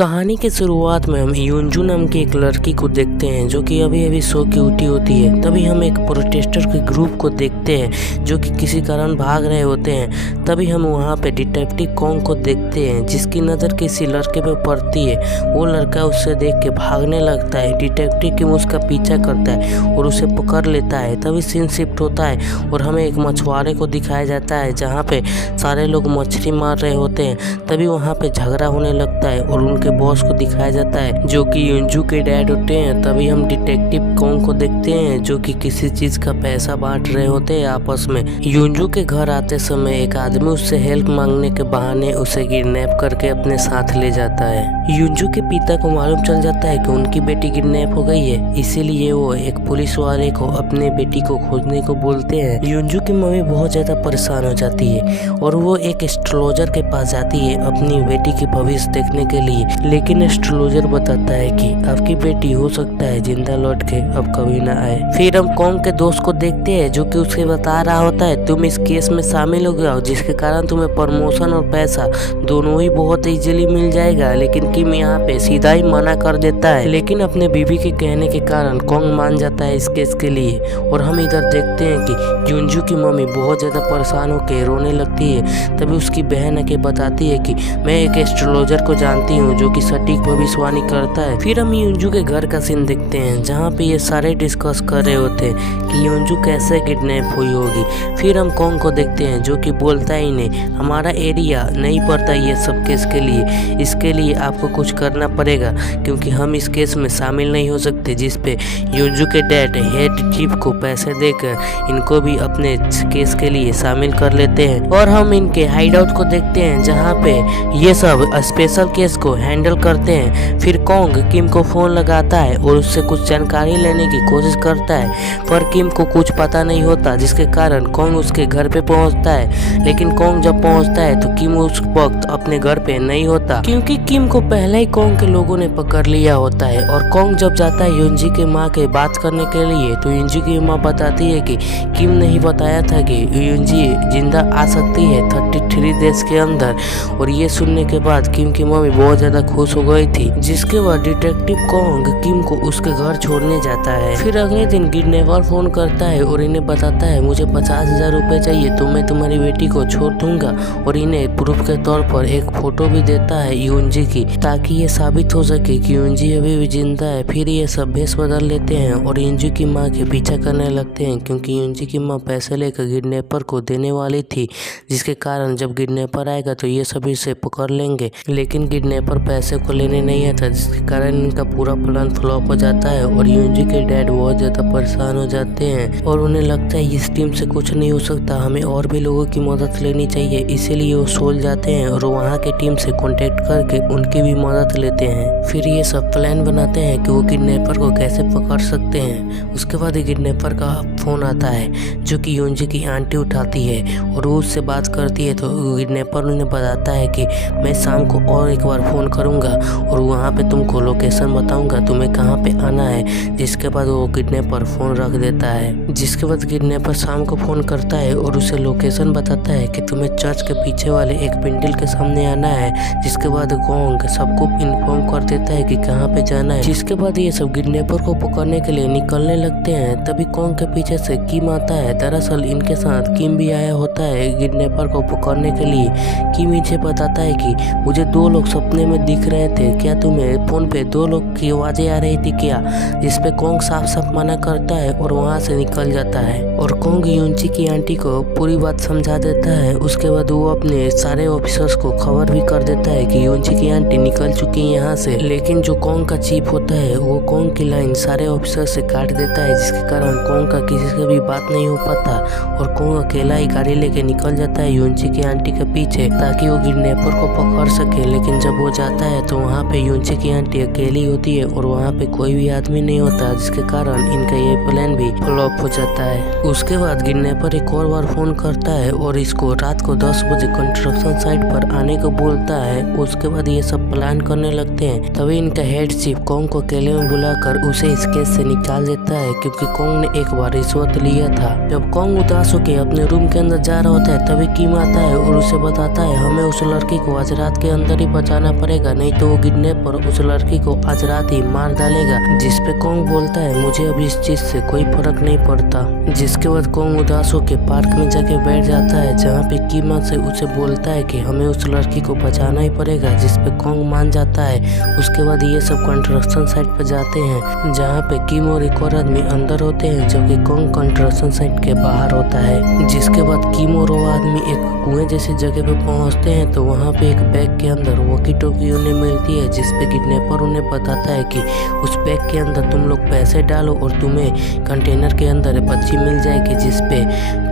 कहानी के शुरुआत में हम यूंजू नाम की एक लड़की को देखते हैं जो कि अभी अभी सो के उठी होती है। तभी हम एक प्रोटेस्टर के ग्रुप को देखते हैं जो कि किसी कारण भाग रहे होते हैं। तभी हम वहां पे डिटेक्टिव कॉन्ग को देखते हैं जिसकी नज़र किसी लड़के पे पड़ती है। वो लड़का उससे देख के भागने लगता है। डिटेक्टिव किम उसका पीछा करता है और उसे पकड़ लेता है। तभी सीन शिफ्ट होता है और हमें एक मछुआरे को दिखाया जाता है जहाँ पे सारे लोग मछली मार रहे होते हैं। तभी वहाँ पे झगड़ा होने लगता है और उनके बॉस को दिखाया जाता है जो कि यूंजू के डैड होते हैं। तभी हम डिटेक्टिव कॉन्ग को देखते हैं जो कि किसी चीज का पैसा बांट रहे होते हैं आपस में। यूंजू के घर आते समय एक आदमी उससे हेल्प मांगने के बहाने उसे किडनैप करके अपने साथ ले जाता है। यूंजू के पिता को मालूम चल जाता है कि उनकी बेटी किडनैप हो गई है, इसीलिए वो एक पुलिस वाले को अपने बेटी को खोजने को बोलते हैं। यूंजू की मम्मी बहुत ज्यादा परेशान हो जाती है और वो एक एस्ट्रोलॉजर के पास जाती है अपनी बेटी की भविष्य देखने के लिए। लेकिन एस्ट्रोलॉजर बताता है कि आपकी बेटी हो सकता है जिंदा लौट के अब कभी ना आए। फिर हम कॉन्ग के दोस्त को देखते हैं जो कि उसके बता रहा होता है तुम इस केस में शामिल हो गए हो जिसके कारण तुम्हें प्रमोशन और पैसा दोनों ही बहुत इजीली मिल जाएगा। लेकिन किम यहाँ पे सीधा ही मना कर देता है। लेकिन अपने बीवी के कहने के कारण कॉन्ग मान जाता है इस केस के लिए। और हम इधर देखते हैं कि यूंजू की मम्मी बहुत ज्यादा परेशान होकर रोने लगती है। तभी उसकी बहन आके बताती है कि मैं एक एस्ट्रोलॉजर को जानती हूँ जो कि सटीक भविष्यवाणी करता है। फिर हम यूंजू के घर का सीन देखते हैं जहाँ पे ये सारे डिस्कस कर रहे होते हैं कि यूंजू कैसे किडनैप हुई होगी। फिर हम कॉन्ग को देखते हैं जो कि बोलता ही नहीं हमारा एरिया नहीं पड़ता ये सब केस के लिए, इसके लिए आपको कुछ करना पड़ेगा क्योंकि हम इस केस में शामिल नहीं हो सकते। जिस पे यूंजू के डैड हेड चीफ को पैसे देकर इनको भी अपने केस के लिए शामिल कर लेते हैं। और हम इनके हाइड आउट को देखते हैं जहाँ पे ये सब स्पेशल केस को हैंडल करते हैं। फिर कॉन्ग किम को फोन लगाता है और उससे कुछ जानकारी लेने की कोशिश करता है पर किम को कुछ पता नहीं होता जिसके कारण कॉन्ग उसके घर पे पहुंचता है। लेकिन कॉन्ग जब पहुंचता है तो किम उस वक्त अपने घर पे नहीं होता क्योंकि किम को पहले ही कॉन्ग के लोगों ने पकड़ लिया होता है। और कॉन्ग जब जाता है यूंजी के माँ के बात करने के लिए तो यूंजी की माँ बताती है कि किम ने ही बताया था कि यूंजी जिंदा आ सकती है 33 डेज के अंदर। और ये सुनने के बाद किम की मम्मी बहुत ज्यादा खुश हो गई थी। जिसके बाद डिटेक्टिव कॉन्ग किम को उसके घर छोड़ने जाता है। फिर अगले दिन किडनैपर फोन करता है और इन्हें बताता है मुझे 50,000 रुपए चाहिए तो मैं तुम्हारी बेटी को छोड़ दूंगा। और इन्हें प्रूफ के तौर पर एक फोटो भी देता है यूंजी की ताकि ये साबित हो सके कि यूंजी अभी भी जिंदा है। फिर ये सब भेष बदल लेते हैं और यूंजी की माँ के पीछा करने लगते हैं क्योंकि यूंजी की माँ पैसे लेकर किडनैपर को देने वाली थी जिसके कारण जब किडनैपर आएगा तो ये सभी इसे पकड़ लेंगे। लेकिन किडनैपर पैसे को लेने नहीं आता जिसके कारण इनका पूरा प्लान फ्लॉप हो जाता है और यूंजी के डैड बहुत ज्यादा परेशान हो जाते हैं और उन्हें लगता है इस टीम से कुछ नहीं हो सकता, हमें और भी लोगों की मदद लेनी चाहिए। इसीलिए वो सोल जाते हैं और वहाँ के टीम से कॉन्टेक्ट करके उनकी भी मदद लेते हैं। फिर ये सब प्लान बनाते हैं कि वो किडनैपर को कैसे पकड़ सकते हैं। उसके बाद किडनैपर का फोन आता है जो कि यूंजी की आंटी उठाती है और वो उससे बात करती है तो किडनैपर उन्हें बताता है कि मैं शाम को और एक बार फोन करूंगा और वहाँ पे तुमको लोकेशन बताऊंगा तुम्हें कहाँ पे आना है। जिसके बाद वो किडनैपर फोन रख देता है। जिसके बाद किडनैपर शाम को फोन करता है और उसे लोकेशन बताता है कि तुम्हें चर्च के पीछे वाले एक पिंडल के सामने आना है। जिसके बाद कॉन्ग सबको इन्फॉर्म कर देता है कि कहाँ पे जाना है। जिसके बाद ये सब किडनैपर को पकड़ने के लिए निकलने लगते हैं। तभी कॉन्ग के पीछे से किम आता है। दरअसल इनके साथ किम भी आया होता है किडनैपर को पकड़ने के लिए। किम इसे बताता है कि मुझे 2 लोग सपने में दिख रहे थे, क्या तुम्हें फोन पे 2 लोग की आवाजें आ रही थी क्या? जिस पे कॉन्ग साफ साफ मना करता है और वहाँ से निकल जाता है। और कॉन्ग यूंजी की आंटी को पूरी बात समझा देता है। उसके बाद वो अपने सारे ऑफिसर्स को खबर भी कर देता है कि यूंजी की आंटी निकल चुकी है यहाँ से। लेकिन जो कॉन्ग का चीफ होता है वो कॉन्ग की लाइन सारे ऑफिसर से काट देता है जिसके कारण कॉन्ग का किसी से भी बात नहीं हो पाता और कॉन्ग अकेला ही गाड़ी लेके निकल जाता है यूंजी की आंटी के पीछे ताकि वो किडनैपर को पकड़ सके। लेकिन जब वो जाता है तो वहाँ पे यूंजी की आंटी अकेली होती है और वहाँ पे कोई भी आदमी नहीं होता जिसके कारण इनका ये प्लान भी फ्लॉप हो जाता है। उसके बाद किडनैपर एक और बार फोन करता है और इसको रात को 10 बजे कंस्ट्रक्शन साइट पर आने को बोलता है। उसके बाद ये सब प्लान करने लगते हैं। तभी इनका हेड चीफ कॉन्ग को अकेले में बुलाकर उसे इस केस से निकाल देता है क्योंकि कॉन्ग ने एक बार रिश्वत लिया था। जब कॉन्ग उदास होकर अपने रूम के अंदर जा रहा होता है तभी किम आता है और उसे बताता है हमें उस लड़की को आज रात के अंदर ही बचाना पड़ेगा जाएगा, नहीं तो वो किडनैपर उस लड़की को आज रात ही मार डालेगा। जिसपे कोंग बोलता है मुझे अभी इस चीज से कोई फर्क नहीं पड़ता। जिसके बाद कोंग उदास होकर पार्क में जाके बैठ जाता है, जहाँ पे कीमा से उसे बोलता है कि हमें उस लड़की को बचाना ही पड़ेगा, जिसपे कोंग मान जाता है। उसके बाद ये सब कंस्ट्रक्शन साइट पर जाते हैं, जहाँ पे किम और एक और आदमी अंदर होते हैं, जबकि कोंग कंस्ट्रक्शन साइट के बाहर होता है। जिसके बाद किम और वो आदमी एक कुएं जैसी जगह पे पहुंचते हैं, तो वहाँ पे एक बैग के अंदर वॉकी टॉकी उन्हें मिलती है, जिसपे किडनैपर उन्हें बताता है कि उस बैग के अंदर तुम लोग पैसे डालो और तुम्हें कंटेनर के अंदर बच्ची मिल जाएगी। जिसपे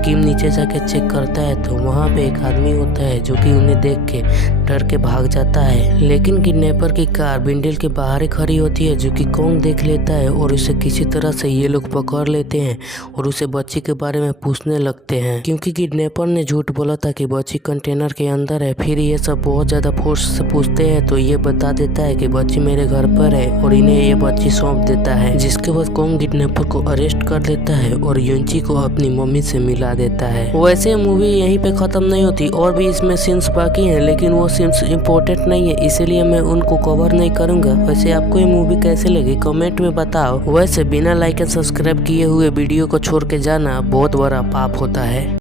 किम नीचे जाके चेक करता है, तो वहाँ पे एक आदमी होता है जो कि उन्हें देख के डर के भाग जाता है। लेकिन किडनैपर की कार बिंडल के बाहर ही खड़ी होती है, जो कि कोंग देख लेता है और उसे किसी तरह से ये लोग पकड़ लेते हैं और उसे बच्ची के बारे में पूछने लगते हैं, क्योंकि किडनैपर ने झूठ बोला था कि बच्ची कंटेनर के अंदर है। फिर ये सब बहुत ज्यादा फोर्स से पूछते हैं, तो ये बता देता है कि बच्ची मेरे घर पर है और इन्हें ये बच्ची सौंप देता है। जिसके बाद कोंग किडनैपर को अरेस्ट कर लेता है और युनची को अपनी मम्मी से मिला देता है। वैसे मूवी यहीं पे खत्म नहीं होती, और भी इसमें सीन्स बाकी हैं, लेकिन वो सीन्स इम्पोर्टेंट नहीं है, इसीलिए मैं उनको कवर नहीं करूंगा। वैसे आपको ये मूवी कैसे लगी कमेंट में बताओ। वैसे बिना लाइक एंड सब्सक्राइब किए हुए वीडियो को छोड़ के जाना बहुत बड़ा पाप होता है।